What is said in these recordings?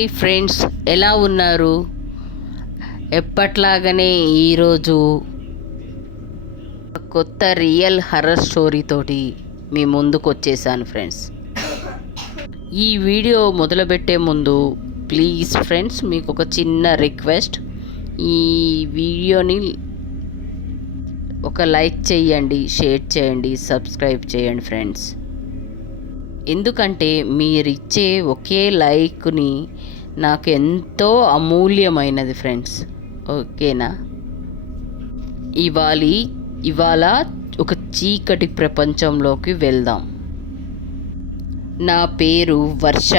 ఈ ఫ్రెండ్స్ ఎలా ఉన్నారు? ఎప్పట్లాగానే ఈరోజు కొత్త రియల్ హర్రర్ స్టోరీ తోటి మీ ముందుకు వచ్చేసాను ఫ్రెండ్స్. ఈ వీడియో మొదలుపెట్టే ముందు ప్లీజ్ ఫ్రెండ్స్ మీకు ఒక చిన్న రిక్వెస్ట్, ఈ వీడియోని ఒక లైక్ చేయండి, షేర్ చేయండి, సబ్స్క్రైబ్ చేయండి ఫ్రెండ్స్. ఎందుకంటే మీరిచ్చే ఒకే లైక్ని నాకు ఎంతో అమూల్యమైనది ఫ్రెండ్స్. ఓకేనా? ఇవాళ ఒక చీకటి ప్రపంచంలోకి వెళ్దాం. నా పేరు వర్ష.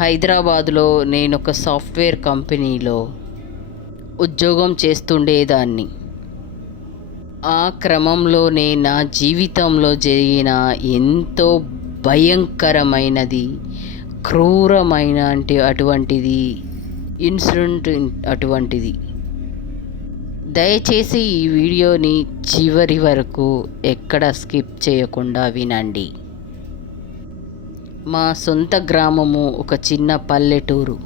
హైదరాబాదులో నేను ఒక సాఫ్ట్వేర్ కంపెనీలో ఉద్యోగం చేస్తుండేదాన్ని. ఆ క్రమంలోనే నా జీవితంలో జరిగిన ఎంతో భయంకరమైనది, క్రూరమైన అటువంటిది ఇన్సిడెంట్ అటువంటిది. దయచేసి ఈ వీడియోని చివరి వరకు ఎక్కడ స్కిప్ చేయకుండా వినండి. మా సొంత గ్రామము ఒక చిన్న పల్లెటూరు.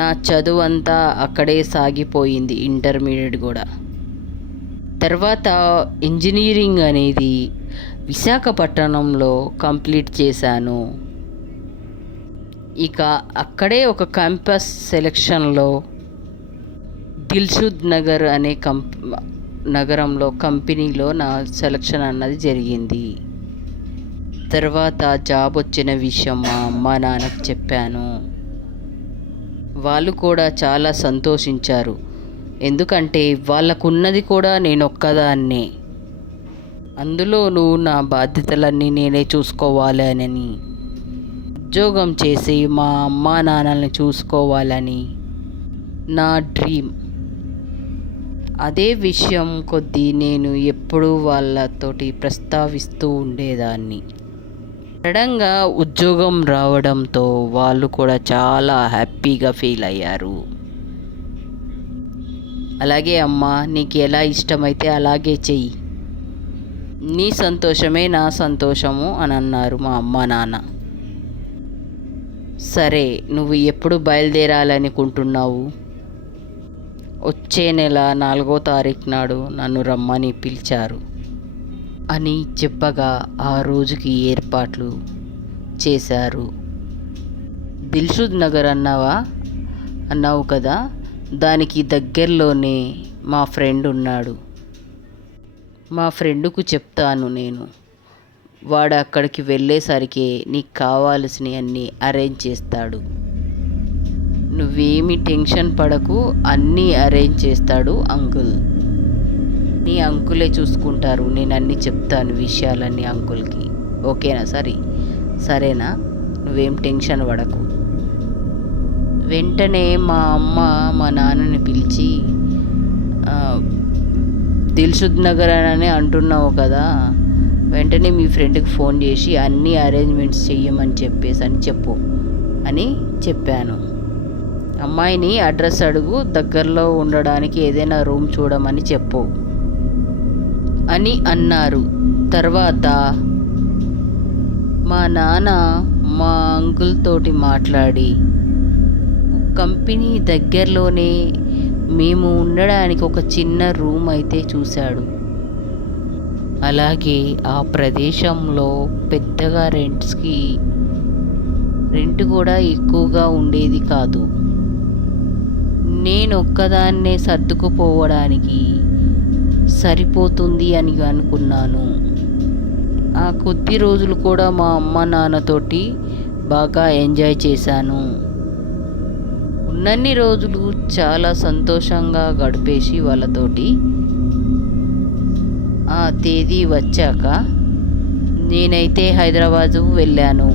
నా చదువు అంతా అక్కడే సాగిపోయింది, ఇంటర్మీడియట్ కూడా. తర్వాత ఇంజనీరింగ్ అనేది విశాఖపట్నంలో కంప్లీట్ చేశాను. ఇక అక్కడే ఒక క్యాంపస్ సెలక్షన్లో దిల్సుఖ్ నగర్ అనే నగరంలో కంపెనీలో నా సెలక్షన్ అన్నది జరిగింది. తర్వాత జాబ్ వచ్చిన విషయం మా అమ్మ నాన్నకు చెప్పాను. వాళ్ళు కూడా చాలా సంతోషించారు. ఎందుకంటే వాళ్ళకున్నది కూడా నేను ఒక్కదాన్నే, అందులోనూ నా బాధ్యతలన్నీ నేనే చూసుకోవాలని, ఉద్యోగం చేసి మా అమ్మా నాన్నల్ని చూసుకోవాలని నా డ్రీమ్. అదే విషయం కొద్దీ నేను ఎప్పుడూ వాళ్ళతోటి ప్రస్తావిస్తూ ఉండేదాన్ని. సడన్గా ఉద్యోగం రావడంతో వాళ్ళు కూడా చాలా హ్యాపీగా ఫీల్ అయ్యారు. అలాగే అమ్మా, నీకు ఎలా ఇష్టమైతే అలాగే చెయ్యి, నీ సంతోషమే నా సంతోషము అని అన్నారు మా అమ్మ నాన్న. సరే, నువ్వు ఎప్పుడు బయలుదేరాలనుకుంటున్నావు? వచ్చే నెల 4వ తారీఖు నాడు నన్ను రమ్మని పిలిచారు అని చెప్పగా ఆ రోజుకి ఏర్పాట్లు చేశారు. దిల్సుఖ్ నగర్ అన్నావు కదా, దానికి దగ్గరలోనే మా ఫ్రెండ్ ఉన్నాడు. మా ఫ్రెండ్కు చెప్తాను నేను, వాడు అక్కడికి వెళ్ళేసరికి నీకు కావాల్సినవి అన్నీ అరేంజ్ చేస్తాడు. నువ్వేమీ టెన్షన్ పడకు, అన్నీ అరేంజ్ చేస్తాడు అంకుల్. నీ అంకులే చూసుకుంటారు. నేను అన్నీ చెప్తాను విషయాలన్నీ అంకుల్కి. ఓకేనా? సరేనా? నువ్వేం టెన్షన్ పడకు. వెంటనే మా అమ్మ మా నాన్నని పిలిచి, దిల్సుఖ్ నగర్ అని అంటున్నావు కదా, వెంటనే మీ ఫ్రెండ్కి ఫోన్ చేసి అన్ని అరేంజ్మెంట్స్ చెయ్యమని చెప్పు అని చెప్పాను. అమ్మాయిని అడ్రస్ అడుగు, దగ్గరలో ఉండడానికి ఏదైనా రూమ్ చూడమని చెప్పు అని అన్నారు. తర్వాత మా నాన్న మా అంకుల్ తోటి మాట్లాడి కంపెనీ దగ్గరలోనే మేము ఉండడానికి ఒక చిన్న రూమ్ అయితే చూశాడు. అలాగే ఆ ప్రదేశంలో పెద్దగా రెంట్ కూడా ఎక్కువగా ఉండేది కాదు. నేను ఒక్కదాన్నే సర్దుకుపోవడానికి సరిపోతుంది అని అనుకున్నాను. ఆ కొద్ది రోజులు కూడా మా అమ్మ నాన్నతోటి బాగా ఎంజాయ్ చేశాను. ఉన్నన్ని రోజులు చాలా సంతోషంగా గడిపేసి వాళ్ళతోటి ఆ తేదీ వచ్చాక నేనైతే హైదరాబాదు వెళ్ళాను.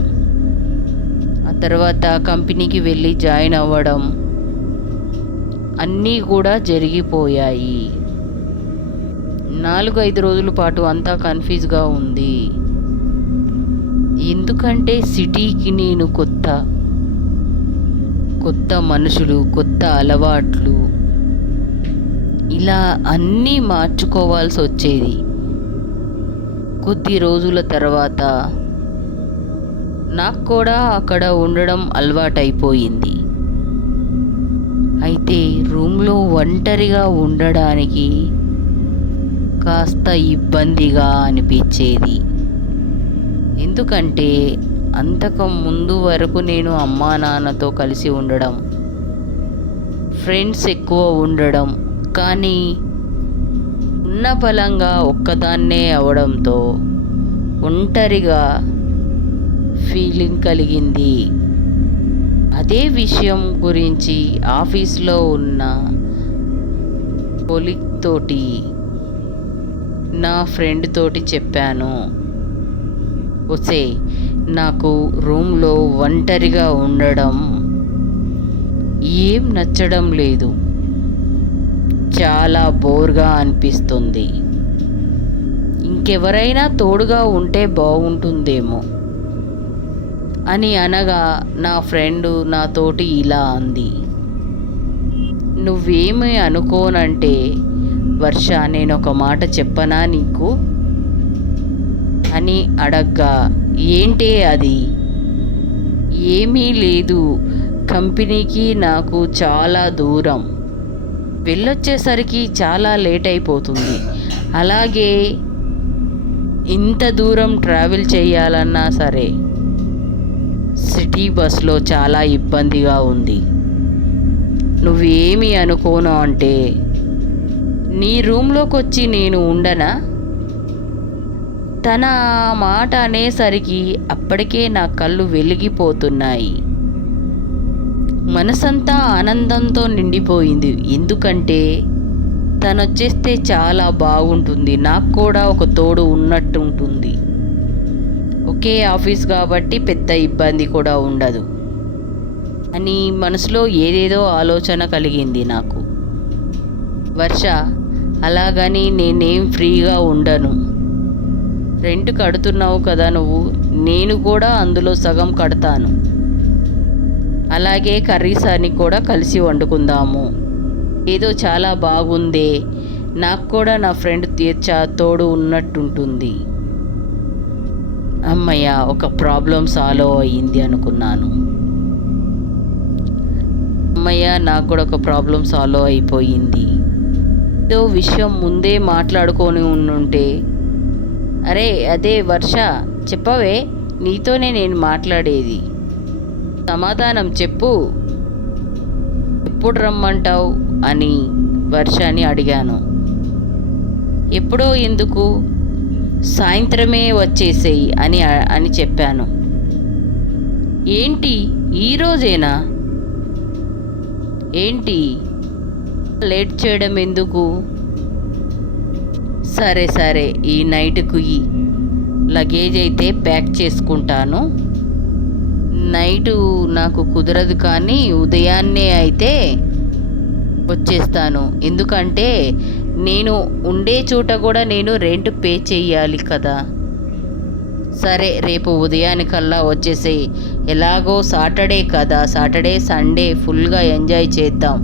ఆ తర్వాత కంపెనీకి వెళ్ళి జాయిన్ అవ్వడం అన్నీ కూడా జరిగిపోయాయి. 4-5 రోజుల పాటు అంతా కన్ఫ్యూజ్గా ఉంది. ఎందుకంటే సిటీకి నేను కొత్త మనుషులు, కొత్త అలవాట్లు, ఇలా అన్నీ మార్చుకోవాల్సి వచ్చేది. కొద్ది రోజుల తర్వాత నాకు కూడా అక్కడ ఉండడం అలవాటైపోయింది. అయితే రూమ్లో ఒంటరిగా ఉండడానికి కాస్త ఇబ్బందిగా అనిపించేది. ఎందుకంటే అంతకు ముందు వరకు నేను అమ్మా నాన్నతో కలిసి ఉండడం, ఫ్రెండ్స్ ఎక్కువ ఉండడం, కానీ ఉన్న బలంగా ఒక్కదాన్నే అవడంతో ఒంటరిగా ఫీలింగ్ కలిగింది. అదే విషయం గురించి ఆఫీస్లో ఉన్న కొలీగ్ తోటి, నా ఫ్రెండ్ తోటి చెప్పాను. ఒసే, నాకు రూమ్లో ఒంటరిగా ఉండడం ఏం నచ్చడం లేదు, చాలా బోర్గా అనిపిస్తుంది. ఇంకెవరైనా తోడుగా ఉంటే బాగుంటుందేమో అని అనగా నా ఫ్రెండ్ నాతోటి ఇలా అంది. నువ్వేమీ అనుకోనంటే వర్ష, నేను ఒక మాట చెప్పనా నీకు అని అడగ్గా, ఏంటే అది? ఏమీ లేదు, కంపెనీకి నాకు చాలా దూరం, వెళ్ళొచ్చేసరికి చాలా లేట్ అయిపోతుంది. అలాగే ఇంత దూరం ట్రావెల్ చేయాలన్నా సరే సిటీ బస్లో చాలా ఇబ్బందిగా ఉంది. నువ్వేమి అనుకోను అంటే నీ రూమ్లోకి వచ్చి నేను ఉండనా? తన మాట అనేసరికి అప్పటికే నా కళ్ళు వెలిగిపోతున్నాయి. మనసంతా ఆనందంతో నిండిపోయింది. ఎందుకంటే తనొచ్చేస్తే చాలా బాగుంటుంది, నాకు కూడా ఒక తోడు ఉన్నట్టు ఉంటుంది. ఒకే ఆఫీస్ కాబట్టి పెద్ద ఇబ్బంది కూడా ఉండదు అని మనసులో ఏదేదో ఆలోచన కలిగింది నాకు. వర్ష, అలాగని నేనేం ఫ్రీగా ఉండను. రెంట్ కడుతున్నావు కదా నువ్వు, నేను కూడా అందులో సగం కడతాను. అలాగే కర్రీస్ అని కూడా కలిసి వండుకుందాము. ఏదో చాలా బాగుందే, నాకు కూడా నా ఫ్రెండ్ తోడు ఉన్నట్టుంటుంది. అమ్మయ్య, ఒక ప్రాబ్లం సాల్వ్ అయ్యింది అనుకున్నాను. అమ్మయ్య, నాకు కూడా ఒక ప్రాబ్లం సాల్వ్ అయిపోయింది. ఏదో విషయం ముందే మాట్లాడుకొని ఉండుంటే. అరే అదే వర్ష, చెప్పవే, నీతోనే నేను మాట్లాడేది. సమాధానం చెప్పు, ఎప్పుడు రమ్మంటావు అని వర్షాని అడిగాను. ఎప్పుడో ఎందుకు, సాయంత్రమే వచ్చేసేయి అని చెప్పాను. ఏంటి ఈరోజేనా? ఏంటి లేట్ చేయడం ఎందుకు? సరే సరే, ఈ నైట్కి లగేజ్ అయితే ప్యాక్ చేసుకుంటాను. నైటు నాకు కుదరదు, కానీ ఉదయాన్నే అయితే వచ్చేస్తాను. ఎందుకంటే నేను ఉండే చోట కూడా నేను రెంట్ పే చేయాలి కదా. సరే, రేపు ఉదయానికల్లా వచ్చేసేయి. ఎలాగో సాటర్డే కదా, సాటర్డే సండే ఫుల్గా ఎంజాయ్ చేద్దాం,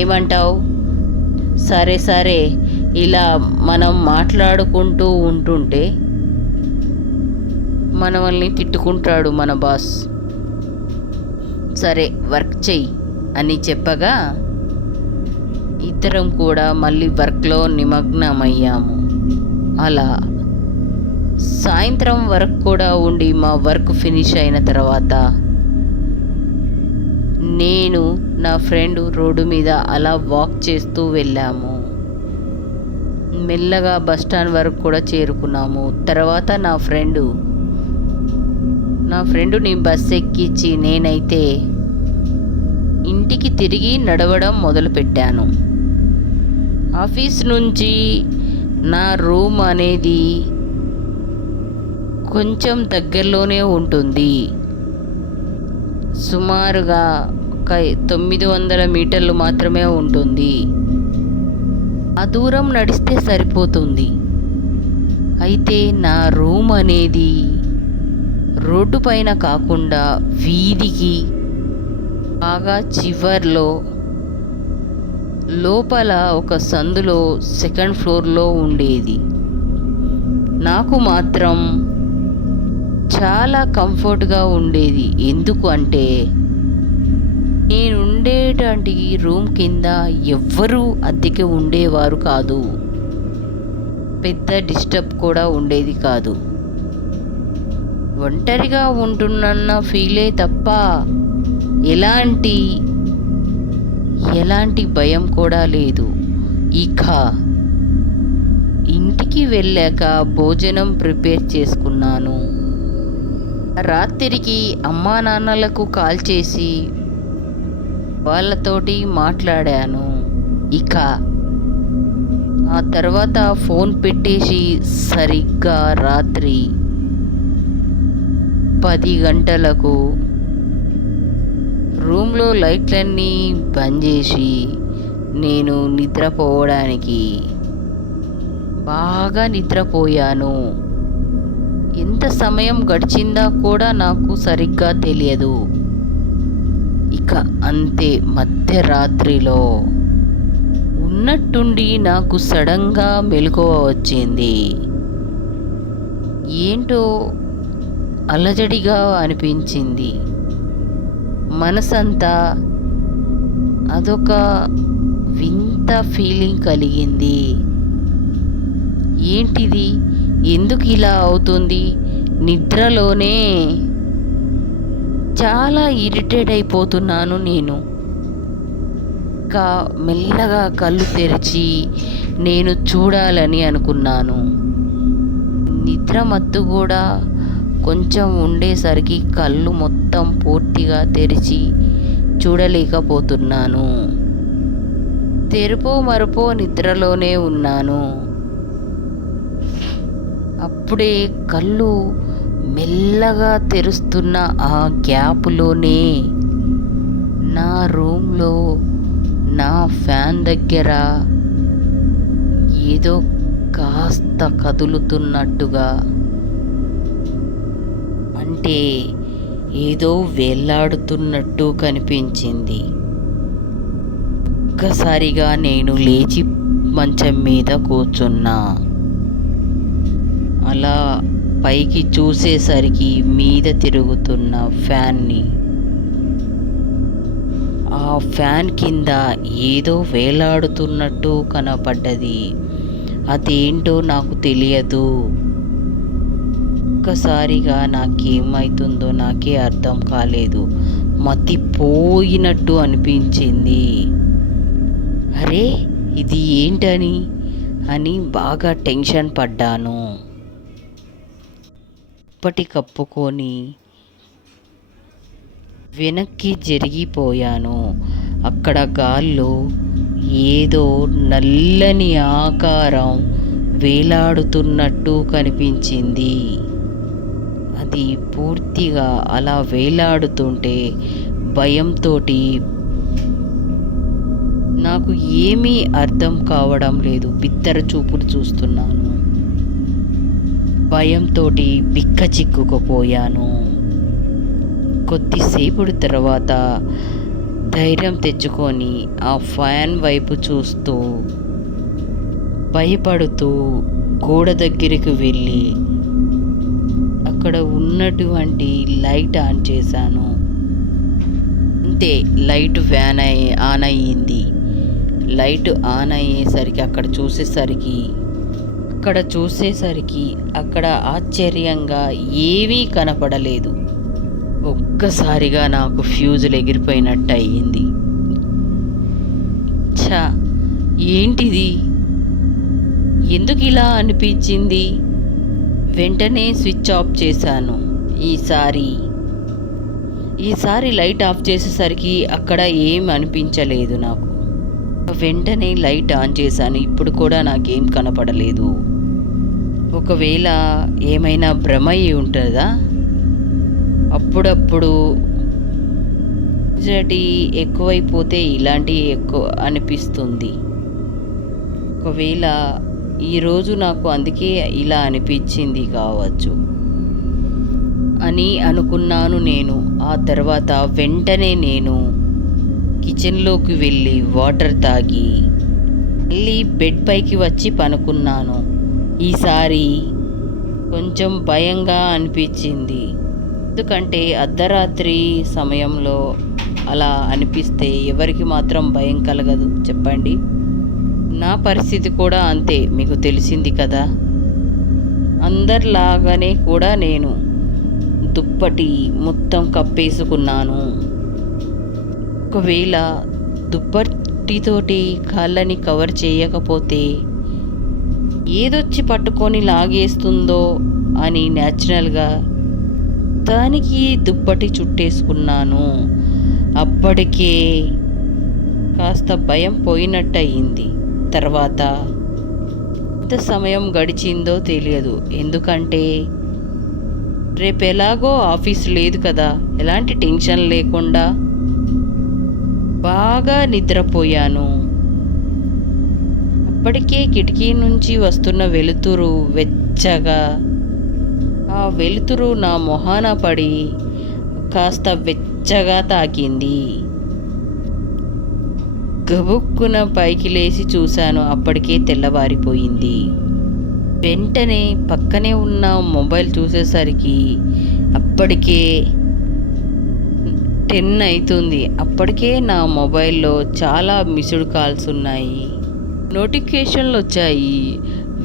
ఏమంటావు? సరే సరే, ఇలా మనం మాట్లాడుకుంటూ ఉంటుంటే మనల్ని తిట్టుకుంటాడు మన బాస్. సరే, వర్క్ చెయ్యి అని చెప్పగా ఇద్దరం కూడా మళ్ళీ వర్క్లో నిమగ్నమయ్యాము. అలా సాయంత్రం వరకు కూడా ఉండి మా వర్క్ ఫినిష్ అయిన తర్వాత నేను నా ఫ్రెండ్ రోడ్డు మీద అలా వాక్ చేస్తూ వెళ్ళాము. మెల్లగా బస్టాండ్ వరకు కూడా చేరుకున్నాము. తర్వాత నా ఫ్రెండుని బస్ ఎక్కించి నేనైతే ఇంటికి తిరిగి నడవడం మొదలుపెట్టాను. ఆఫీస్ నుంచి నా రూమ్ అనేది కొంచెం దగ్గరలోనే ఉంటుంది. సుమారుగా 900 మీటర్లు మాత్రమే ఉంటుంది. ఆ దూరం నడిస్తే సరిపోతుంది. అయితే నా రూమ్ అనేది రోడ్డు పైన కాకుండా వీధికి బాగా చివర్లో లోపల ఒక సందులో సెకండ్ ఫ్లోర్లో ఉండేది. నాకు మాత్రం చాలా కంఫర్ట్గా ఉండేది. ఎందుకు అంటే నేనుండేటువంటి రూమ్ కింద ఎవ్వరూ అద్దెకి ఉండేవారు కాదు. పెద్ద డిస్టర్బ్ కూడా ఉండేది కాదు. ఒంటరిగా ఉంటున్న ఫీలే తప్ప ఎలాంటి భయం కూడా లేదు. ఇక ఇంటికి వెళ్ళాక భోజనం ప్రిపేర్ చేసుకున్నాను. రాత్రికి అమ్మా నాన్నలకు కాల్ చేసి వాళ్ళతోటి మాట్లాడాను. ఇక ఆ తర్వాత ఫోన్ పెట్టేసి సరిగ్గా రాత్రి 10 గంటలకు రూమ్లో లైట్లన్నీ బంద్ చేసి నేను నిద్రపోవడానికి బాగా నిద్రపోయాను. ఎంత సమయం గడిచిందా కూడా నాకు సరిగ్గా తెలియదు. ఇక అంతే, మధ్యరాత్రిలో ఉన్నట్టుండి నాకు సడన్గా మెలకువ వచ్చింది. ఏంటో అలజడిగా అనిపించింది. మనసంతా అదొక వింత ఫీలింగ్ కలిగింది. ఏంటిది, ఎందుకు ఇలా అవుతుంది? నిద్రలోనే చాలా ఇరిటేట్ అయిపోతున్నాను నేను. ఇంకా మెల్లగా కళ్ళు తెరిచి నేను చూడాలని అనుకున్నాను. నిద్ర మత్తు కూడా కొంచెం ఉండేసరికి కళ్ళు మొత్తం పూర్తిగా తెరిచి చూడలేకపోతున్నాను. తెరుపో మరుపో నిద్రలోనే ఉన్నాను. అప్పుడే కళ్ళు మెల్లగా తెరుస్తున్న ఆ గ్యాప్లోనే నా రూమ్లో నా ఫ్యాన్ దగ్గర ఏదో కాస్త కదులుతున్నట్టుగా, అంటే ఏదో వేలాడుతున్నట్టు కనిపించింది. ఒక్కసారిగా నేను లేచి మంచం మీద కూర్చున్నా. అలా పైకి చూసేసరికి మీద తిరుగుతున్న ఫ్యాన్ని, ఆ ఫ్యాన్ కింద ఏదో వేలాడుతున్నట్టు కనపడ్డది. అదేంటో నాకు తెలియదు. ఒక్కసారిగా నాకేమవుతుందో నాకే అర్థం కాలేదు. మతిపోయినట్టు అనిపించింది. అరే ఇది ఏంటని బాగా టెన్షన్ పడ్డాను. దుప్పటి కప్పుకొని వెనక్కి జరిగిపోయాను. అక్కడ గాల్లో ఏదో నల్లని ఆకారం వేలాడుతున్నట్టు కనిపించింది. అది పూర్తిగా అలా వేలాడుతుంటే భయంతో నాకు ఏమీ అర్థం కావడం లేదు. బిత్తర చూపులు చూస్తున్నాను. భయంతో బిక్క చిక్కుకుపోయాను. కొద్దిసేపటి తర్వాత ధైర్యం తెచ్చుకొని ఆ ఫ్యాన్ వైపు చూస్తూ భయపడుతూ గోడ దగ్గరికి వెళ్ళి అక్కడ ఉన్నటువంటి లైట్ ఆన్ చేశాను. అంతే, లైట్ ఆన్ అయ్యింది. లైట్ ఆన్ అయ్యేసరికి అక్కడ ఆశ్చర్యంగా ఏమీ కనపడలేదు. ఒక్కసారిగా నాకు ఫ్యూజులు ఎగిరిపోయినట్టు అయ్యింది. ఏంటిది, ఎందుకు ఇలా అనిపించింది? వెంటనే స్విచ్ ఆఫ్ చేశాను. ఈసారి లైట్ ఆఫ్ చేసేసరికి అక్కడ ఏం అనిపించలేదు నాకు. వెంటనే లైట్ ఆన్ చేశాను. ఇప్పుడు కూడా నాకేం కనపడలేదు. ఒకవేళ ఏమైనా భ్రమ అయి ఉంటుందా? అప్పుడప్పుడు ఎక్కువైపోతే ఇలాంటివి ఎక్కువ అనిపిస్తుంది. ఒకవేళ ఈరోజు నాకు అందుకే ఇలా అనిపించింది కావచ్చు అని అనుకున్నాను నేను. ఆ తర్వాత వెంటనే నేను కిచెన్లోకి వెళ్ళి వాటర్ తాగి మళ్ళీ బెడ్ పైకి వచ్చి పనుకున్నాను. ఈసారి కొంచెం భయంగా అనిపించింది. ఎందుకంటే అర్ధరాత్రి సమయంలో అలా అనిపిస్తే ఎవరికి మాత్రం భయం కలగదు చెప్పండి. నా పరిస్థితి కూడా అంతే, మీకు తెలిసింది కదా. అందరిలాగానే కూడా నేను దుప్పటి మొత్తం కప్పేసుకున్నాను. ఒకవేళ దుప్పటితోటి కాళ్ళని కవర్ చేయకపోతే ఏదొచ్చి పట్టుకొని లాగేస్తుందో అని న్యాచురల్గా దానికి దుప్పటి చుట్టేసుకున్నాను. అప్పటికే కాస్త భయం పోయినట్టు అయింది. తర్వాత ఎంత సమయం గడిచిందో తెలియదు. ఎందుకంటే రేపు ఎలాగో ఆఫీస్ లేదు కదా, ఎలాంటి టెన్షన్ లేకుండా బాగా నిద్రపోయాను. అప్పటికే కిటికీ నుంచి వస్తున్న వెలుతురు వెచ్చగా, ఆ వెలుతురు నా మొహాన పడి కాస్త వెచ్చగా తాకింది. గబుక్కున పైకి లేచి చూశాను. అప్పటికే తెల్లవారిపోయింది. వెంటనే పక్కనే ఉన్న మొబైల్ చూసేసరికి అప్పటికే 10 అవుతుంది. అప్పటికే నా మొబైల్లో చాలా మిస్డ్ కాల్స్ ఉన్నాయి, నోటిఫికేషన్లు వచ్చాయి.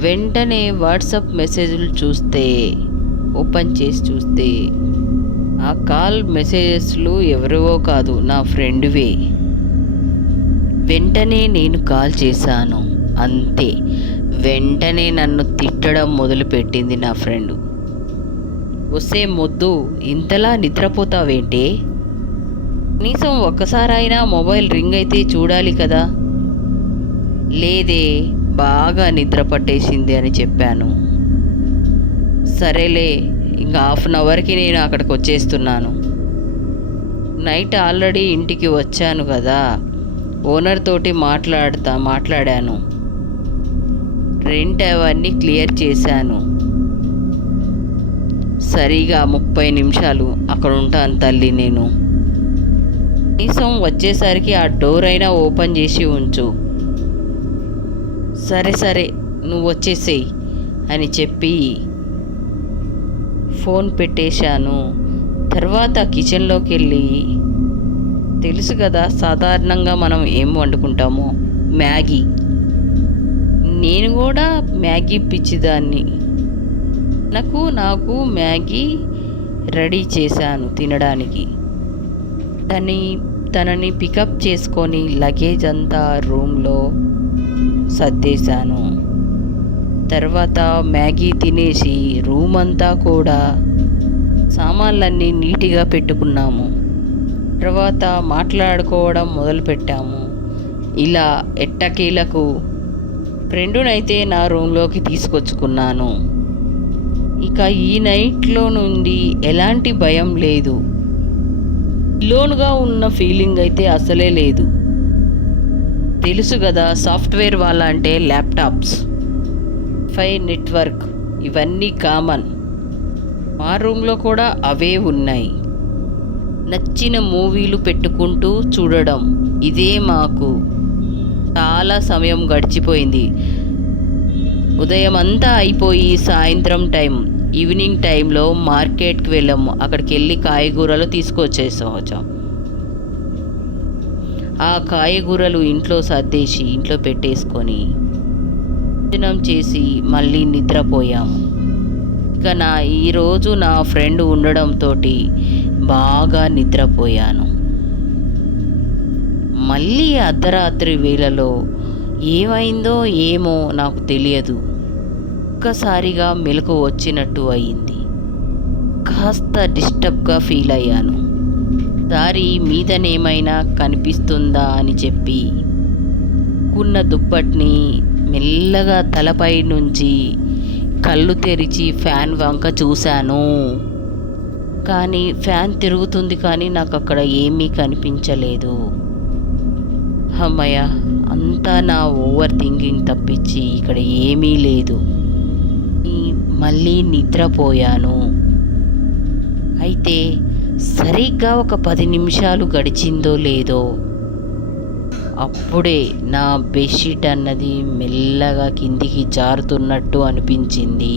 వెంటనే వాట్సాప్ మెసేజ్లు ఓపెన్ చేసి చూస్తే ఆ కాల్ మెసేజెస్లు ఎవరివో కాదు, నా ఫ్రెండ్వే. వెంటనే నేను కాల్ చేశాను. అంతే, వెంటనే నన్ను తిట్టడం మొదలుపెట్టింది నా ఫ్రెండ్. వస్తే మొద్దు, ఇంతలా నిద్రపోతావేంటే? కనీసం ఒక్కసారైనా మొబైల్ రింగ్ అయితే చూడాలి కదా. లేదే, బాగా నిద్ర పట్టేసింది అని చెప్పాను. సరేలే, ఇంకా 1/2 అవర్కి నేను అక్కడికి వచ్చేస్తున్నాను. నైట్ ఆల్రెడీ ఇంటికి వచ్చాను కదా, ఓనర్ తోటి మాట్లాడాను. రెంట్ అవన్నీ క్లియర్ చేశాను. సరిగా 30 నిమిషాలు అక్కడ ఉంటాను తల్లి నేను. కనీసం వచ్చేసరికి ఆ డోర్ అయినా ఓపెన్ చేసి ఉంచు. సరే నువ్వు వచ్చేసేయి అని చెప్పి ఫోన్ పెట్టేశాను. తర్వాత కిచెన్లోకి వెళ్ళి, తెలుసు కదా సాధారణంగా మనం ఏం వండుకుంటామో, మ్యాగీ. నేను కూడా మ్యాగీ పిచ్చిదాన్ని. నాకు మ్యాగీ రెడీ చేశాను తినడానికి. తనని పికప్ చేసుకొని లగేజ్ అంతా రూమ్లో సర్దేశాను. తర్వాత మ్యాగీ తినేసి రూమ్ అంతా కూడా సామాన్లన్నీ నీట్గా పెట్టుకున్నాము. తర్వాత మాట్లాడుకోవడం మొదలుపెట్టాము. ఇలా ఎట్టకేలకు ఫ్రెండునైతే నా రూమ్లోకి తీసుకొచ్చుకున్నాను. ఇక ఈ నైట్లో నుండి ఎలాంటి భయం లేదు. లోన్గా ఉన్న ఫీలింగ్ అయితే అసలే లేదు. తెలుసు కదా, సాఫ్ట్వేర్ వాళ్ళ అంటే ల్యాప్టాప్స్, వైఫై నెట్వర్క్ ఇవన్నీ కామన్. మా రూమ్లో కూడా అవే ఉన్నాయి. నచ్చిన మూవీలు పెట్టుకుంటూ చూడడం, ఇదే మాకు చాలా సమయం గడిచిపోయింది. ఉదయం అంతా అయిపోయి సాయంత్రం ఈవినింగ్ టైంలో మార్కెట్కి వెళ్ళాము. అక్కడికి వెళ్ళి కాయగూరలు తీసుకొచ్చేసాం. ఆ కాయగూరలు ఇంట్లో సర్దేసి ఇంట్లో పెట్టేసుకొని భోజనం చేసి మళ్ళీ నిద్రపోయాము. ఇక ఈరోజు నా ఫ్రెండ్ ఉండడంతో బాగా నిద్రపోయాను. మళ్ళీ అర్ధరాత్రి వేళలో ఏమైందో ఏమో నాకు తెలియదు, ఒక్కసారిగా మెలకు వచ్చినట్టు అయింది. కాస్త డిస్టర్బ్గా ఫీల్ అయ్యాను. దారి మీదనేమైనా కనిపిస్తుందా అని చెప్పి కున్న దుప్పటిని మెల్లగా తలపై నుంచి కళ్ళు తెరిచి ఫ్యాన్ వంక చూశాను. కానీ ఫ్యాన్ తిరుగుతుంది, కానీ నాకు అక్కడ ఏమీ కనిపించలేదు. అమ్మయ్య, అంతా నా ఓవర్ థింకింగ్ తప్పించి ఇక్కడ ఏమీ లేదు. మళ్ళీ నిద్రపోయాను. అయితే సరిగ్గా ఒక 10 నిమిషాలు గడిచిందో లేదో, అప్పుడే నా బెడ్షీట్ అన్నది మెల్లగా కిందికి జారుతున్నట్టు అనిపించింది.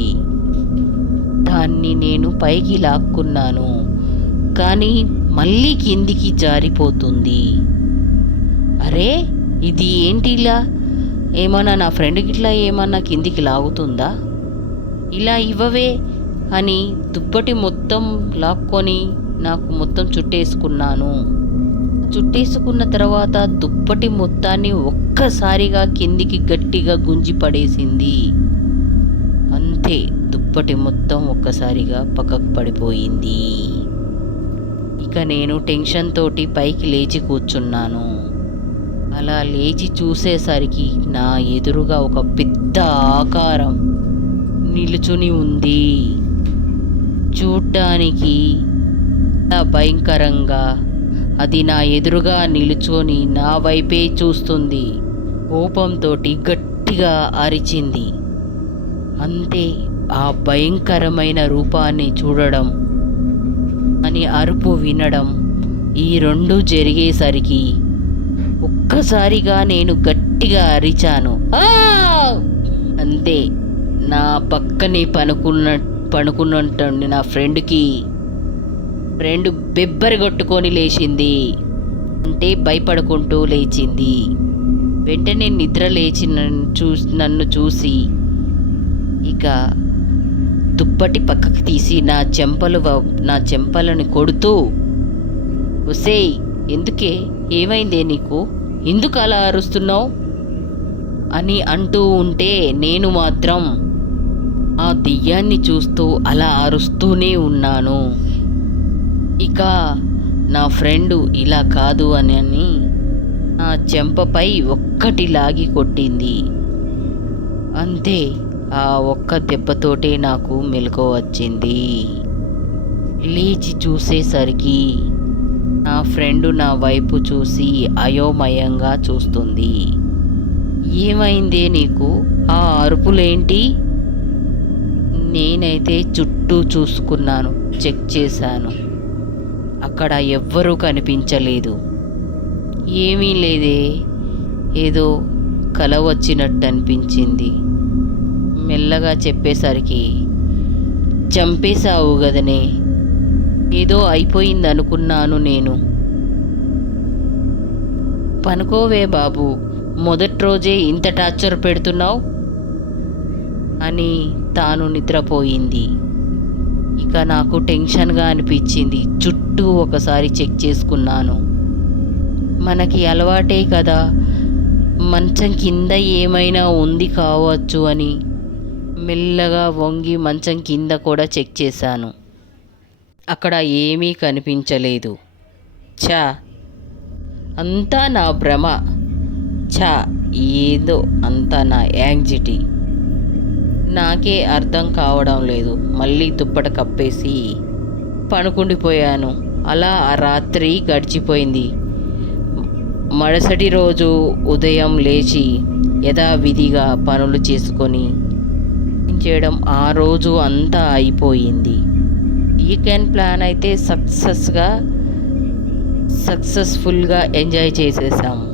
దాన్ని నేను పైకి లాక్కున్నాను, కానీ మళ్ళీ కిందికి జారిపోతుంది. అరే, ఇది ఏంటి ఇలా? ఏమన్నా నా ఫ్రెండ్కి ఇట్లా ఏమన్నా కిందికి లాగుతుందా? ఇలా ఇవ్వవే అని దుప్పటి మొత్తం లాక్కొని నాకు మొత్తం చుట్టేసుకున్నాను. చుట్టేసుకున్న తర్వాత దుప్పటి మొత్తాన్ని ఒక్కసారిగా కిందికి గట్టిగా గుంజి పడేసింది. అంతే, దుప్పటి మొత్తం ఒక్కసారిగా పక్కకు పడిపోయింది. ఇక నేను టెన్షన్ తోటి పైకి లేచి కూర్చున్నాను. అలా లేచి చూసేసరికి నా ఎదురుగా ఒక పెద్ద ఆకారం నిలుచుని ఉంది. చూడ్డానికి భయంకరంగా అది నా ఎదురుగా నిలుచుని నా వైపే చూస్తుంది. కోపంతో గట్టిగా అరిచింది. అంతే, ఆ భయంకరమైన రూపాన్ని చూడడం అని అరుపు వినడం, ఈ రెండు జరిగేసరికి ఒక్కసారిగా నేను గట్టిగా అరిచాను. అంతే, నా పక్కనే పనుకున్నట్టుండి నా ఫ్రెండ్ బెబ్బరిగొట్టుకొని లేచింది. అంటే భయపడుకుంటూ లేచింది. వెంటనే నిద్ర లేచి నన్ను చూసి ఇక దుప్పటి పక్కకి తీసి నా చెంపలను కొడుతూ, ఒసేయ్, ఎందుకే, ఏమైందే నీకు, ఎందుకు అలా అరుస్తున్నావు అని అంటూ ఉంటే నేను మాత్రం ఆ దెయ్యాన్ని చూస్తూ అలా అరుస్తూనే ఉన్నాను. ఇక నా ఫ్రెండు ఇలా కాదు అని నా చెంపపై ఒక్కటి లాగి కొట్టింది. అంతే, ఆ ఒక్క దెబ్బతోటే నాకు మెలకువ వచ్చింది. లేచి చూసేసరికి నా ఫ్రెండు నా వైపు చూసి అయోమయంగా చూస్తుంది. ఏమైందే నీకు, ఆ అరుపులేంటి? నేనైతే చుట్టూ చూసుకున్నాను, చెక్ చేశాను. అక్కడ ఎవ్వరూ కనిపించలేదు. ఏమీ లేదే, ఏదో కల వచ్చినట్టు అనిపించింది. మెల్లగా చెప్పేసరికి, చంపేశావు గదనే, ఏదో అయిపోయింది అనుకున్నాను నేను. పనుకోవే బాబు, మొదటి రోజే ఇంత టార్చర్ పెడుతున్నావు అని తాను నిద్రపోయింది. ఇక నాకు టెన్షన్గా అనిపించింది. చుట్టూ ఒకసారి చెక్ చేసుకున్నాను. మనకి అలవాటే కదా, మంచం కింద ఏమైనా ఉంది కావచ్చు అని మెల్లగా వంగి మంచం కింద కూడా చెక్ చేశాను. అక్కడ ఏమీ కనిపించలేదు. ఛా, అంతా నా భ్రమ. ఛా, ఏదో అంతా నా యాంగ్జైటీ. నాకే అర్థం కావడం లేదు. మళ్ళీ దుప్పట కప్పేసి పనుకుండిపోయాను. అలా ఆ రాత్రి గడిచిపోయింది. మరుసటి రోజు ఉదయం లేచి యథావిధిగా పనులు చేసుకొని చేయడం, ఆ రోజు అంతా అయిపోయింది. వీకెండ్ ప్లాన్ అయితే సక్సెస్ఫుల్గా ఎంజాయ్ చేసేసాము.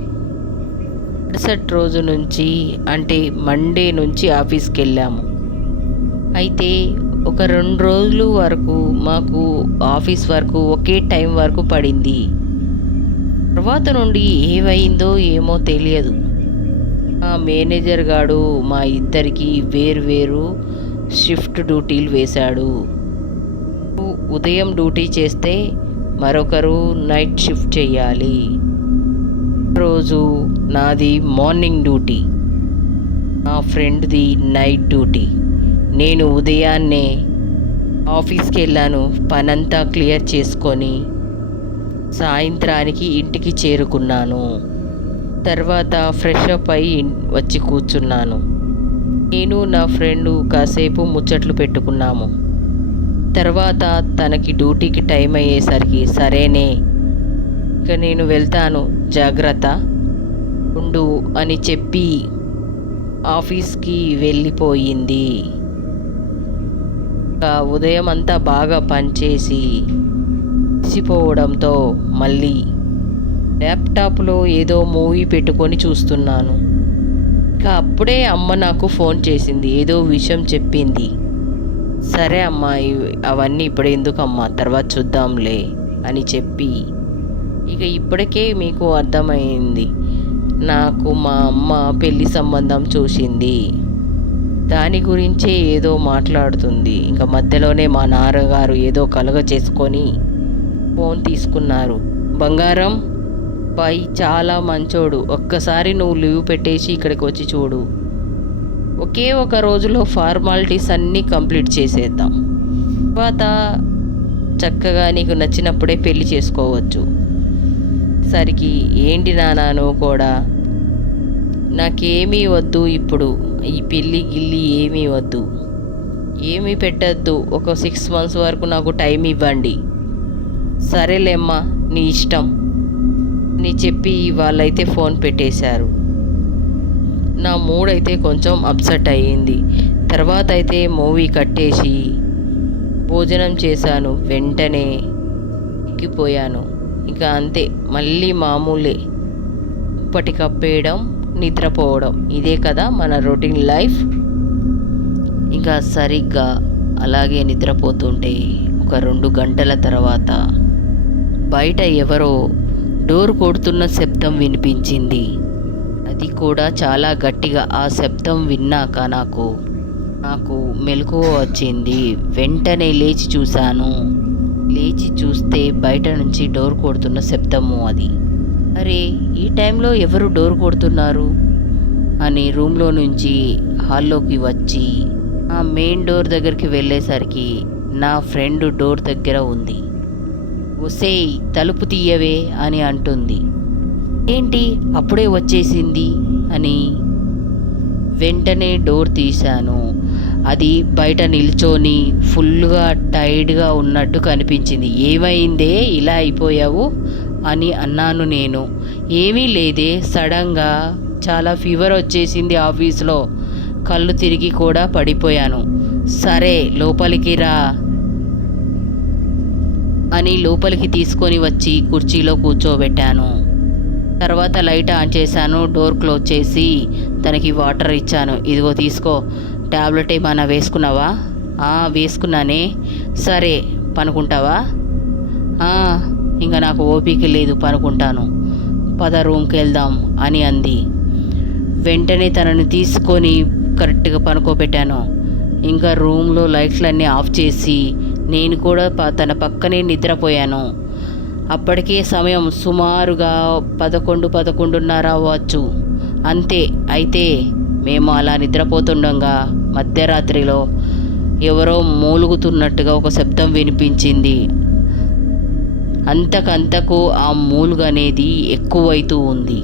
మరుసటి రోజు నుంచి, అంటే మండే నుంచి ఆఫీస్కి వెళ్ళాము. అయితే ఒక 2 రోజులు వరకు మాకు ఆఫీస్ వరకు ఒకే టైం వరకు పడింది. తర్వాత నుండి ఏమైందో ఏమో తెలియదు. మా మేనేజర్ గాడు మా ఇద్దరికి వేరు షిఫ్ట్ డ్యూటీలు వేశాడు. ఉదయం డ్యూటీ చేస్తే మరొకరు నైట్ షిఫ్ట్ చేయాలి. రోజు నాది మార్నింగ్ డ్యూటీ, నా ఫ్రెండ్ది నైట్ డ్యూటీ. నేను ఉదయాన్నే ఆఫీస్కి వెళ్ళాను. పనంతా క్లియర్ చేసుకొని సాయంత్రానికి ఇంటికి చేరుకున్నాను. తర్వాత ఫ్రెష్ అప్ అయి వచ్చి కూర్చున్నాను. నేను నా ఫ్రెండు కాసేపు ముచ్చట్లు పెట్టుకున్నాము. తర్వాత తనకి డ్యూటీకి టైం అయ్యేసరికి, సరేనే ఇక నేను వెళ్తాను, జాగ్రత్త ఉండు అని చెప్పి ఆఫీస్కి వెళ్ళిపోయింది. ఇక ఉదయం అంతా బాగా పనిచేసి అలసిపోవడంతో మళ్ళీ ల్యాప్టాప్లో ఏదో మూవీ పెట్టుకొని చూస్తున్నాను. ఇక అప్పుడే అమ్మ నాకు ఫోన్ చేసింది. ఏదో విషయం చెప్పింది. సరే అమ్మా, అవన్నీ ఇప్పుడు ఎందుకమ్మా, తర్వాత చూద్దాంలే అని చెప్పి ఇక ఇప్పటికే మీకు అర్థమైంది, నాకు మా అమ్మ పెళ్లి సంబంధం చూసింది. దాని గురించే ఏదో మాట్లాడుతుంది. ఇంకా మధ్యలోనే మా నాన్నగారు ఏదో కలుగ చేసుకొని ఫోన్ తీసుకున్నారు. బంగారం, పై చాలా మంచోడు, ఒక్కసారి నువ్వు లీవ్ పెట్టేసి ఇక్కడికి వచ్చి చూడు. ఒకే ఒక రోజులో ఫార్మాలిటీస్ అన్నీ కంప్లీట్ చేసేద్దాం. తర్వాత చక్కగా నీకు నచ్చినప్పుడే పెళ్లి చేసుకోవచ్చు. సరికి ఏంటి నాన్న, నువ్వు కూడా నాకేమీ వద్దు, ఇప్పుడు ఈ పెళ్ళి గిల్లి ఏమీ వద్దు, ఏమీ పెట్టద్దు, ఒక 6 months వరకు నాకు టైం ఇవ్వండి. సరేలేమ్మా, నీ ఇష్టం అని చెప్పి వాళ్ళైతే ఫోన్ పెట్టేశారు. నా మూడ్ అయితే కొంచెం అప్సెట్ అయ్యింది. తర్వాత అయితే మూవీ కట్టేసి భోజనం చేశాను. వెంటనే ఎక్కిపోయాను. ఇక అంతే, మళ్ళీ మామూలే, పటికప్పేయడం, నిద్రపోవడం, ఇదే కదా మన రొటీన్ లైఫ్. ఇంకా సరిగ్గా అలాగే నిద్రపోతుంటే ఒక 2 గంటల తర్వాత బయట ఎవరో డోర్ కొడుతున్న శబ్దం వినిపించింది. అది కూడా చాలా గట్టిగా. ఆ శబ్దం విన్నాక నాకు మెలకువ వచ్చింది. వెంటనే లేచి చూశాను. లేచి చూస్తే బయట నుంచి డోర్ కొడుతున్న శబ్దము అది. అరే, ఈ టైంలో ఎవరు డోర్ కొడుతున్నారు అని రూమ్లో నుంచి హాల్లోకి వచ్చి ఆ మెయిన్ డోర్ దగ్గరికి వెళ్ళేసరికి నా ఫ్రెండ్ డోర్ దగ్గర ఉంది. ఒసేయ్, తలుపు తీయవే అని అంటుంది. ఏంటి అప్పుడే వచ్చేసింది అని వెంటనే డోర్ తీశాను. అది బయట నిల్చొని ఫుల్గా టైర్డ్గా ఉన్నట్టు కనిపించింది. ఏమైందే, ఇలా అయిపోయావు అని అన్నాను నేను. ఏమీ లేదే, సడన్గా చాలా ఫీవర్ వచ్చేసింది ఆఫీస్లో, కళ్ళు తిరిగి కూడా పడిపోయాను. సరే లోపలికి రా అని లోపలికి తీసుకొని వచ్చి కుర్చీలో కూర్చోబెట్టాను. తర్వాత లైట్ ఆన్ చేశాను. డోర్ క్లోజ్ చేసి తనకి వాటర్ ఇచ్చాను. ఇదిగో తీసుకో, ట్యాబ్లెట్ ఏమైనా వేసుకున్నావా? వేసుకున్నానే. సరే పనుకుంటావా? ఇంకా నాకు ఓపిక లేదు, పనుకుంటాను, పద రూమ్కి వెళ్దాం అని అంది. వెంటనే తనని తీసుకొని కరెక్ట్గా పనుకోబెట్టాను. ఇంకా రూమ్లో లైట్లన్నీ ఆఫ్ చేసి నేను కూడా తన పక్కనే నిద్రపోయాను. అప్పటికే సమయం సుమారుగా 11-11:30 అవ్వచ్చు అంతే. అయితే మేము అలా నిద్రపోతుండగా మధ్యరాత్రిలో ఎవరో మూలుగుతున్నట్టుగా ఒక శబ్దం వినిపించింది. అంతకంతకు ఆ మూలుగు అనేది ఎక్కువైతూ ఉంది.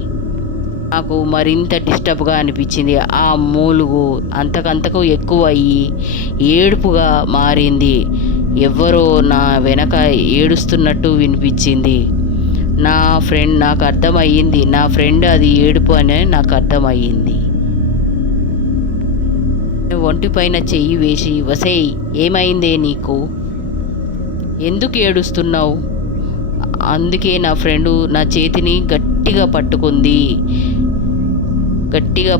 నాకు మరింత డిస్టర్బ్గా అనిపించింది. ఆ మూలుగు అంతకంతకు ఎక్కువ అయ్యి ఏడుపుగా మారింది. ఎవరో నా వెనక ఏడుస్తున్నట్టు వినిపించింది. నాకు అర్థమయ్యింది, నా ఫ్రెండ్ అది ఏడుపు అని నాకు అర్థమయ్యింది. ఒంటిపైన చెయ్యి వేసి, వసేయ్ ఏమైందే నీకు, ఎందుకు ఏడుస్తున్నావు? అందుకే నా ఫ్రెండు నా చేతిని గట్టిగా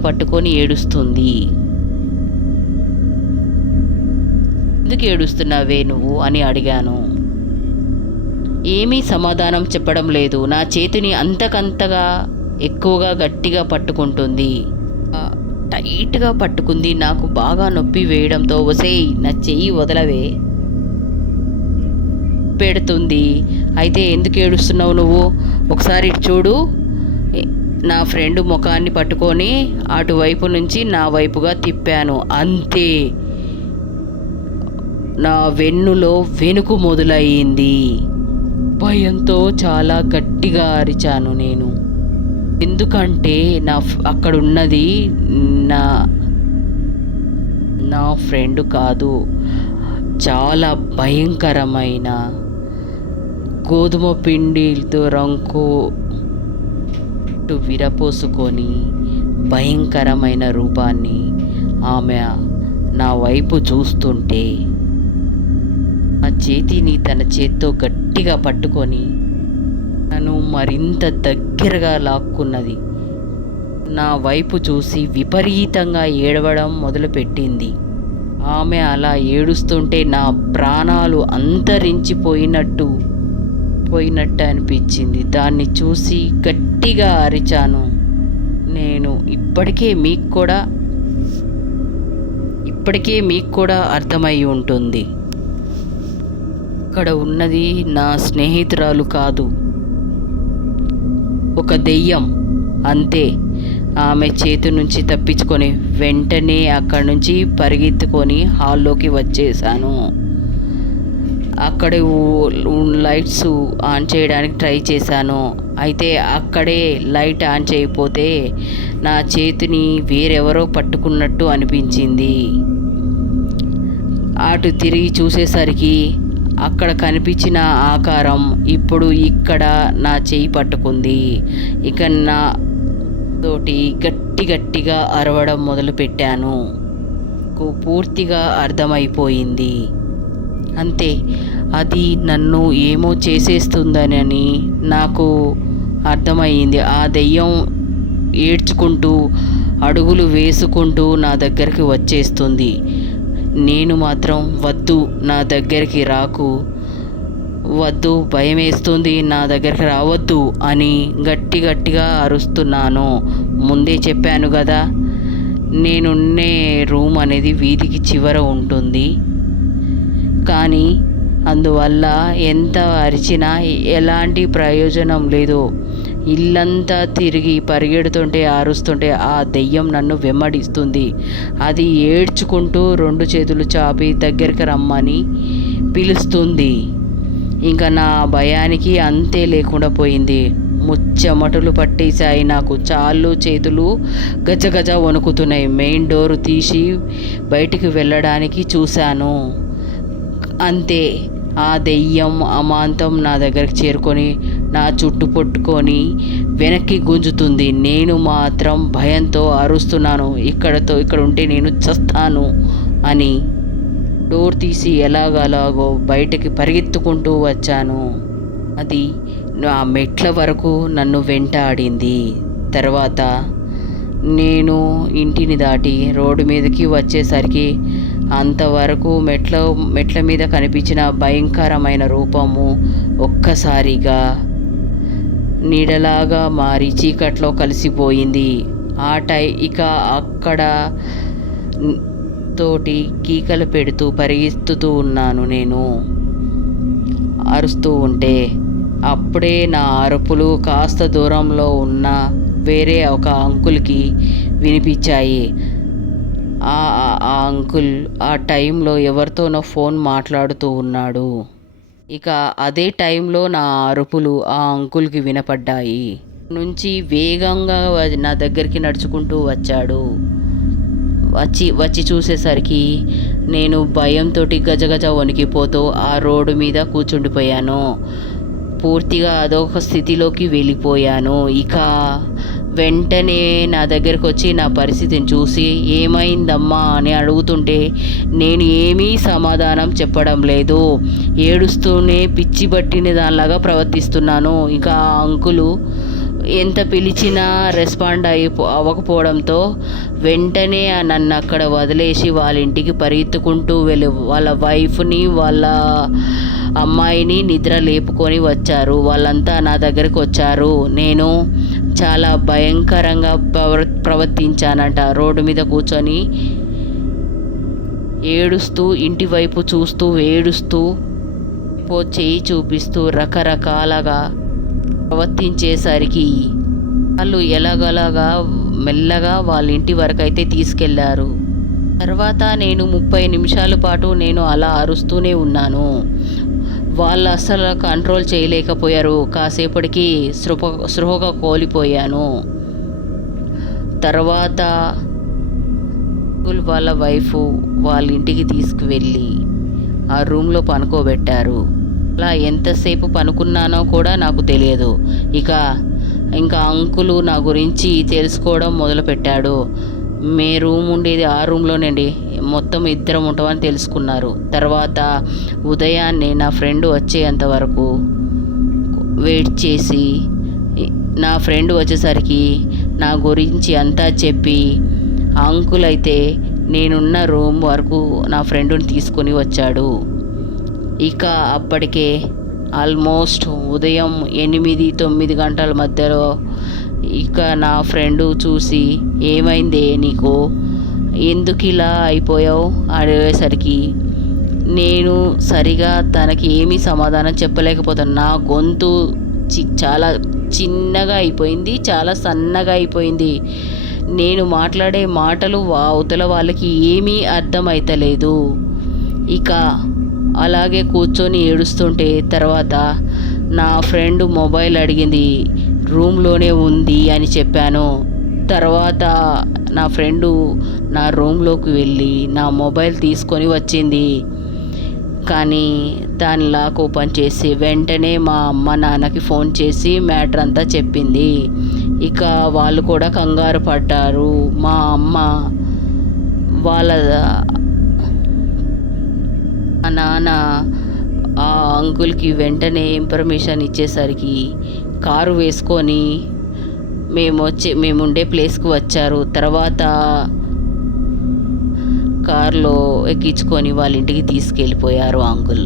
పట్టుకొని ఏడుస్తుంది. ఎందుకు ఏడుస్తున్నావే నువ్వు అని అడిగాను. ఏమీ సమాధానం చెప్పడం లేదు. నా చేతిని అంతకంతగా ఎక్కువగా గట్టిగా పట్టుకుంటుంది, టైట్గా పట్టుకుంది. నాకు బాగా నొప్పి వేయడంతో ఒసేయ్ నా చెయ్యి వదలవే పెడుతుంది. అయితే ఎందుకు ఏడుస్తున్నావు నువ్వు, ఒకసారి చూడు. నా ఫ్రెండ్ ముఖాన్ని పట్టుకొని అటువైపు నుంచి నా వైపుగా తిప్పాను. అంతే, నా వెన్నులో వెనుకు మొదలయ్యింది. భయంతో చాలా గట్టిగా అరిచాను నేను. ఎందుకంటే అక్కడున్నది నా ఫ్రెండ్ కాదు, చాలా భయంకరమైన గోధుమ పిండితో రంకు విరపోసుకొని భయంకరమైన రూపాన్ని ఆమె నా వైపు చూస్తుంటే ఆ చేతిని తన చేత్తో గట్టిగా పట్టుకొని నన్ను మరింత దగ్గరగా లాక్కున్నది. నా వైపు చూసి విపరీతంగా ఏడవడం మొదలుపెట్టింది. ఆమె అలా ఏడుస్తుంటే నా ప్రాణాలు అంతరించిపోయినట్టు అనిపించింది. దాన్ని చూసి గట్టిగా అరిచాను. నేను ఇప్పటికే మీకు కూడా అర్థమై ఉంటుంది. అక్కడ ఉన్నది నా స్నేహితురాలు కాదు, ఒక దెయ్యం అంతే. ఆమె చేతి నుంచి తప్పించుకొని వెంటనే అక్కడి నుంచి పరిగెత్తుకొని హాల్లోకి వచ్చేసాను. అక్కడే లైట్స్ ఆన్ చేయడానికి ట్రై చేశాను. అయితే అక్కడే లైట్ ఆన్ చేయకపోతే నా చేతిని వేరెవరో పట్టుకున్నట్టు అనిపించింది. అటు తిరిగి చూసేసరికి అక్కడ కనిపించిన ఆకారం ఇప్పుడు ఇక్కడ నా చేయి పట్టుకుంది. ఇక నా తోటి గట్టిగా అరవడం మొదలుపెట్టాను. పూర్తిగా అర్థమైపోయింది. అంతే, అది నన్ను ఏమో చేసేస్తుందని నాకు అర్థమయ్యింది. ఆ దెయ్యం ఏడ్చుకుంటూ అడుగులు వేసుకుంటూ నా దగ్గరికి వచ్చేస్తుంది. నేను మాత్రం వద్దు, నా దగ్గరికి రాకు, వద్దు, భయం వేస్తుంది, నా దగ్గరికి రావద్దు అని గట్టిగా అరుస్తున్నాను. ముందే చెప్పాను కదా, నేనున్నే రూమ్ అనేది వీధికి చివర ఉంటుంది. కానీ అందువల్ల ఎంత అరిచినా ఎలాంటి ప్రయోజనం లేదు. ఇల్లంతా తిరిగి పరిగెడుతుంటే అరుస్తుంటే ఆ దెయ్యం నన్ను వెంబడిస్తుంది. అది ఏడ్చుకుంటూ 2 చేతులు చాపి దగ్గరికి రమ్మని పిలుస్తుంది. ఇంకా నా భయానికి అంతే లేకుండా పోయింది. ముచ్చెమటలు పట్టేశాయి నాకు. చాళ్ళు చేతులు గజగజ వణుకుతున్నాయి. మెయిన్ డోరు తీసి బయటికి వెళ్ళడానికి చూశాను. అంతే, ఆ దెయ్యం అమాంతం నా దగ్గరికి చేరుకొని నా చుట్టు పట్టుకొని వెనక్కి గుంజుతుంది. నేను మాత్రం భయంతో అరుస్తున్నాను, ఇక్కడ ఉంటే నేను చస్తాను అని. డోర్ తీసి ఎలాగో బయటికి పరిగెత్తుకుంటూ వచ్చాను. అది ఆ మెట్ల వరకు నన్ను వెంటాడింది. తర్వాత నేను ఇంటిని దాటి రోడ్డు మీదకి వచ్చేసరికి అంతవరకు మెట్ల మీద కనిపించిన భయంకరమైన రూపము ఒక్కసారిగా నీడలాగా మారి చీకట్లో కలిసిపోయింది. ఇక అక్కడ తోటి కీకలు పెడుతూ పరిగెత్తుతూ ఉన్నాను. నేను అరుస్తూ ఉంటే అప్పుడే నా అరుపులు కాస్త దూరంలో ఉన్న వేరే ఒక అంకుల్కి వినిపించాయి. ఆ అంకుల్ ఆ టైంలో ఎవరితోనో ఫోన్ మాట్లాడుతూ ఉన్నాడు. ఇక అదే టైంలో నా అరుపులు ఆ అంకుల్కి వినపడ్డాయి. నుంచి వేగంగా నా దగ్గరికి నడుచుకుంటూ వచ్చాడు. వచ్చి చూసేసరికి నేను భయంతో గజగజ వణికిపోతూ ఆ రోడ్డు మీద కూర్చుండిపోయాను. పూర్తిగా అదొక స్థితిలోకి వెళ్ళిపోయాను. ఇక వెంటనే నా దగ్గరకు వచ్చి నా పరిస్థితిని చూసి ఏమైందమ్మా అని అడుగుతుంటే నేను ఏమీ సమాధానం చెప్పడం లేదు. ఏడుస్తూనే పిచ్చి పట్టిన దానిలాగా ప్రవర్తిస్తున్నాను. ఇంకా ఆ అంకులు ఎంత పిలిచినా రెస్పాండ్ అవ్వకపోవడంతో వెంటనే నన్ను అక్కడ వదిలేసి వాళ్ళ ఇంటికి పరిగెత్తుకుంటూ వెళ్ళి వాళ్ళ వైఫ్ని వాళ్ళ అమ్మాయిని నిద్ర లేపుకొని వచ్చారు. వాళ్ళంతా నా దగ్గరికి వచ్చారు. నేను చాలా భయంకరంగా ప్రవర్తించానంట. రోడ్డు మీద కూర్చొని ఏడుస్తూ ఇంటి వైపు చూస్తూ ఏడుస్తూ చేయి చూపిస్తూ రకరకాలుగా ప్రవర్తించేసరికి వాళ్ళు ఎలాగలాగా మెల్లగా వాళ్ళ ఇంటి వరకు అయితే తీసుకెళ్లారు. తర్వాత నేను 30 నిమిషాల పాటు నేను అలా అరుస్తూనే ఉన్నాను. వాళ్ళు అస్సలు కంట్రోల్ చేయలేకపోయారు. కాసేపటికి స్పృహగా కోల్పోయాను. తర్వాత వాళ్ళ వైఫ్ వాళ్ళ ఇంటికి తీసుకువెళ్ళి ఆ రూమ్లో పనుకోబెట్టారు. అలా ఎంతసేపు పనుకున్నానో కూడా నాకు తెలియదు. ఇంకా అంకులు నా గురించి తెలుసుకోవడం మొదలుపెట్టాడు. మే రూమ్ ఉండేది ఆ రూమ్లోనండి, మొత్తం ఇద్దరం ఉంటామని తెలుసుకున్నారు. తర్వాత ఉదయాన్నే నా ఫ్రెండ్ వచ్చేంత వరకు వెయిట్ చేసి నా ఫ్రెండ్ వచ్చేసరికి నా గురించి అంతా చెప్పి అంకుల్ అయితే నేనున్న రూమ్ వరకు నా ఫ్రెండుని తీసుకొని వచ్చాడు. ఇక అప్పటికే ఆల్మోస్ట్ ఉదయం 8-9 గంటల మధ్యలో ఇక నా ఫ్రెండు చూసి, ఏమైందే నీకు, ఎందుకు ఇలా అయిపోయావు అడిగేసరికి నేను సరిగా తనకి ఏమీ సమాధానం చెప్పలేకపోతాను. నా గొంతు చాలా చిన్నగా అయిపోయింది, చాలా సన్నగా అయిపోయింది. నేను మాట్లాడే మాటలు అవతల వాళ్ళకి ఏమీ అర్థమైతలేదు. ఇక అలాగే కూర్చొని ఏడుస్తుంటే తర్వాత నా ఫ్రెండ్ మొబైల్ అడిగింది, రూమ్లోనే ఉంది అని చెప్పాను. తర్వాత నా ఫ్రెండు నా రూమ్లోకి వెళ్ళి నా మొబైల్ తీసుకొని వచ్చింది. కానీ దాని లాక్ ఓపెన్ చేసి వెంటనే మా అమ్మ నాన్నకి ఫోన్ చేసి మ్యాటర్ అంతా చెప్పింది. ఇక వాళ్ళు కూడా కంగారు పడ్డారు. మా అమ్మ వాళ్ళ నాన్న ఆ అంకుల్కి వెంటనే ఇన్ఫర్మేషన్ ఇచ్చేసరికి కారు వేసుకొని మేముండే ప్లేస్కి వచ్చారు. తర్వాత కారులో ఎక్కించుకొని వాళ్ళ ఇంటికి తీసుకెళ్ళిపోయారు అంకుల్.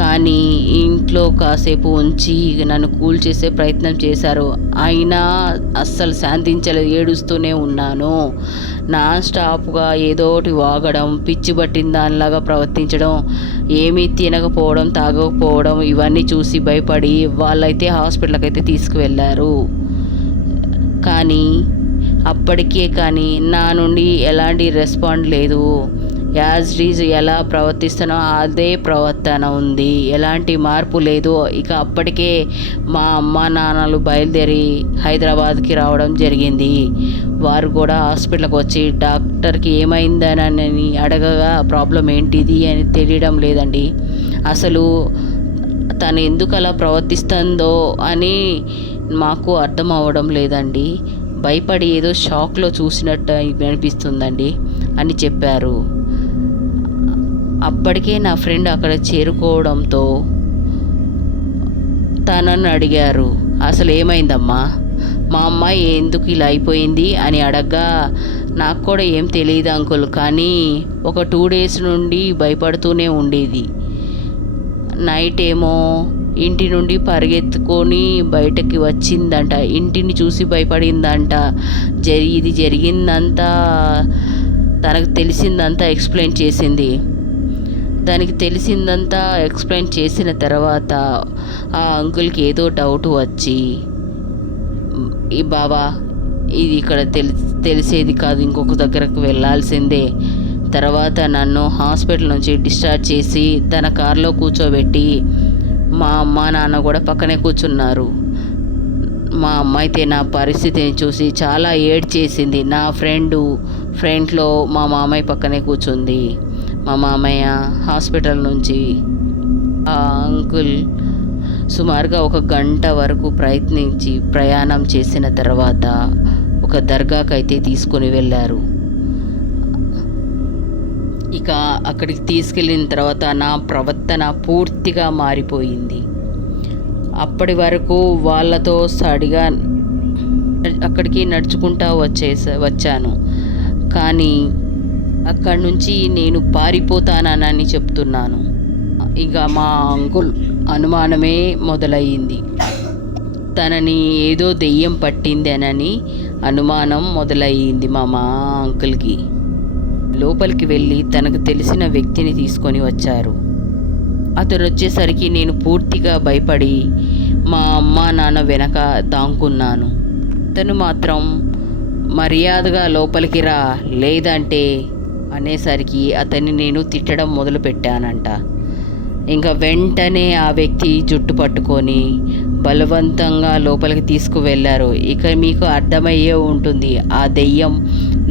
కానీ ఇంట్లో కాసేపు ఉంచి నన్ను కూల్ చేసే ప్రయత్నం చేశారు. అయినా అస్సలు శాంతించలేదు, ఏడుస్తూనే ఉన్నాను. నాన్ స్టాప్గా ఏదో ఒకటి వాగడం, పిచ్చి పట్టిన దానిలాగా ప్రవర్తించడం, ఏమీ తినకపోవడం, తాగకపోవడం, ఇవన్నీ చూసి భయపడి వాళ్ళైతే హాస్పిటల్కి అయితే తీసుకువెళ్ళారు. కానీ అప్పటికే కానీ నా నుండి ఎలాంటి రెస్పాండ్ లేదు. యాజ్ రీజ్ ఎలా ప్రవర్తిస్తానో అదే ప్రవర్తన ఉంది, ఎలాంటి మార్పు లేదు. ఇక అప్పటికే మా అమ్మ నాన్నలు బయలుదేరి హైదరాబాద్కి రావడం జరిగింది. వారు కూడా హాస్పిటల్కి వచ్చి డాక్టర్కి ఏమైందనని అడగగా ప్రాబ్లం ఏంటిది అని తెలియడం లేదండి. అసలు తను ఎందుకు అలా ప్రవర్తిస్తుందో అని మాకు అర్థం అవ్వడం లేదండి. భయపడి ఏదో షాక్లో చూసినట్టు అనిపిస్తుందండి అని చెప్పారు. అప్పటికే నా ఫ్రెండ్ అక్కడ చేరుకోవడంతో తనని అడిగారు, అసలు ఏమైందమ్మా, మా అమ్మాయి ఎందుకు ఇలా అయిపోయింది అని అడగ్గా, నాకు కూడా ఏం తెలియదు అంకుల్, కానీ ఒక 2 days నుండి భయపడుతూనే ఉండేది. నైట్ ఏమో ఇంటి నుండి పరిగెత్తుకొని బయటకి వచ్చిందంట, ఇంటిని చూసి భయపడిందంట. ఇది జరిగిందంతా తనకు తెలిసిందంతా ఎక్స్ప్లెయిన్ చేసింది. దానికి తెలిసిందంతా ఎక్స్ప్లెయిన్ చేసిన తర్వాత ఆ అంకుల్కి ఏదో డౌట్ వచ్చి, ఈ బాబా ఇది ఇక్కడ తెలిసేది కాదు, ఇంకొక దగ్గరకు వెళ్ళాల్సిందే. తర్వాత నన్ను హాస్పిటల్ నుంచి డిశ్చార్జ్ చేసి తన కారులో కూర్చోబెట్టి మా అమ్మ నాన్న కూడా పక్కనే కూర్చున్నారు. మా అమ్మ అయితే నా పరిస్థితిని చూసి చాలా ఏడ్చేసింది. నా ఫ్రెండ్లో మా మామయ్య పక్కనే కూర్చుంది. మా మామయ్య హాస్పిటల్ నుంచి ఆ అంకుల్ సుమారుగా 1 గంట వరకు ప్రయాణం చేసిన తర్వాత ఒక దర్గాకు అయితే తీసుకొని వెళ్ళారు. ఇక అక్కడికి తీసుకెళ్ళిన తర్వాత నా ప్రవర్తన పూర్తిగా మారిపోయింది. అప్పటి వరకు వాళ్ళతో సడిగా అక్కడికి నడుచుకుంటా వచ్చాను. కానీ అక్కడి నుంచి నేను పారిపోతానని చెప్తున్నాను. ఇక మా అంకుల్ అనుమానమే మొదలయ్యింది. తనని ఏదో దెయ్యం పట్టిందేనని అనుమానం మొదలయ్యింది మా అంకుల్కి. లోపలికి వెళ్ళి తనకు తెలిసిన వ్యక్తిని తీసుకొని వచ్చారు. అతను వచ్చేసరికి నేను పూర్తిగా భయపడి మా అమ్మ నాన్న వెనక దాంకున్నాను. అతను మాత్రం మర్యాదగా లోపలికి రా, లేదంటే అనేసరికి అతన్ని నేను తిట్టడం మొదలుపెట్టానంట. ఇంకా వెంటనే ఆ వ్యక్తి జుట్టు పట్టుకొని బలవంతంగా లోపలికి తీసుకువెళ్ళారు. ఇక మీకు అర్థమయ్యే ఉంటుంది, ఆ దెయ్యం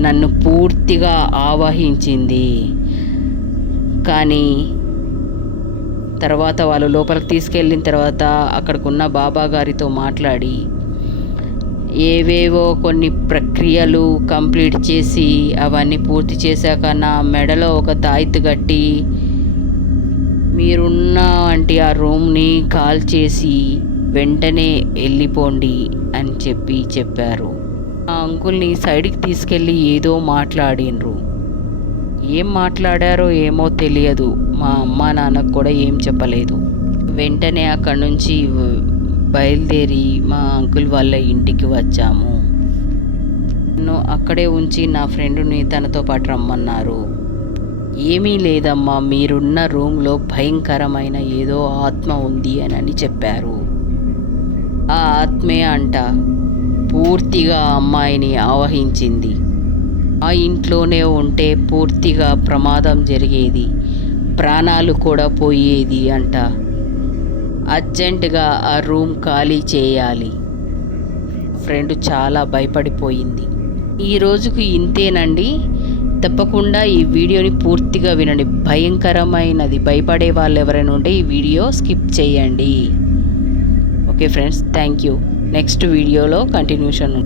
నన్ను పూర్తిగా ఆవహించింది. కానీ తర్వాత వాళ్ళు లోపలికి తీసుకెళ్ళిన తర్వాత అక్కడికున్న బాబా గారితో మాట్లాడి ఏవేవో కొన్ని ప్రక్రియలు కంప్లీట్ చేసి అవన్నీ పూర్తి చేశాక నా మెడలో ఒక తాయెత్తు కట్టి మీరున్న వంటి ఆ రూమ్ని కాల్ చేసి వెంటనే వెళ్ళిపోండి అని చెప్పారు. ఆ అంకుల్ని సైడ్కి తీసుకెళ్ళి ఏదో మాట్లాడినరు. ఏం మాట్లాడారో ఏమో తెలియదు. మా అమ్మ నాన్నకు కూడా ఏం చెప్పలేదు. వెంటనే అక్కడి నుంచి బయలుదేరి మా అంకుల్ వాళ్ళ ఇంటికి వచ్చాము. నన్ను అక్కడే ఉంచి నా ఫ్రెండ్ని తనతో పాటు రమ్మన్నారు. ఏమీ లేదమ్మా, మీరున్న రూమ్లో భయంకరమైన ఏదో ఆత్మ ఉంది అని చెప్పారు. ఆ ఆత్మే అంట పూర్తిగా అమ్మాయిని ఆవహించింది. ఆ ఇంట్లోనే ఉంటే పూర్తిగా ప్రమాదం జరిగేది, ప్రాణాలు కూడా పోయేది అంట. అర్జెంటుగా ఆ రూమ్ ఖాళీ చేయాలి. ఫ్రెండ్ చాలా భయపడిపోయింది. ఈ రోజుకు ఇంతేనండి. తప్పకుండా ఈ వీడియోని పూర్తిగా వినండి. భయంకరమైనది. భయపడే వాళ్ళు ఎవరైనా ఉంటే ఈ వీడియో స్కిప్ చేయండి. Okay friends, thank you. Next వీడియోలో కంటిన్యూషన్.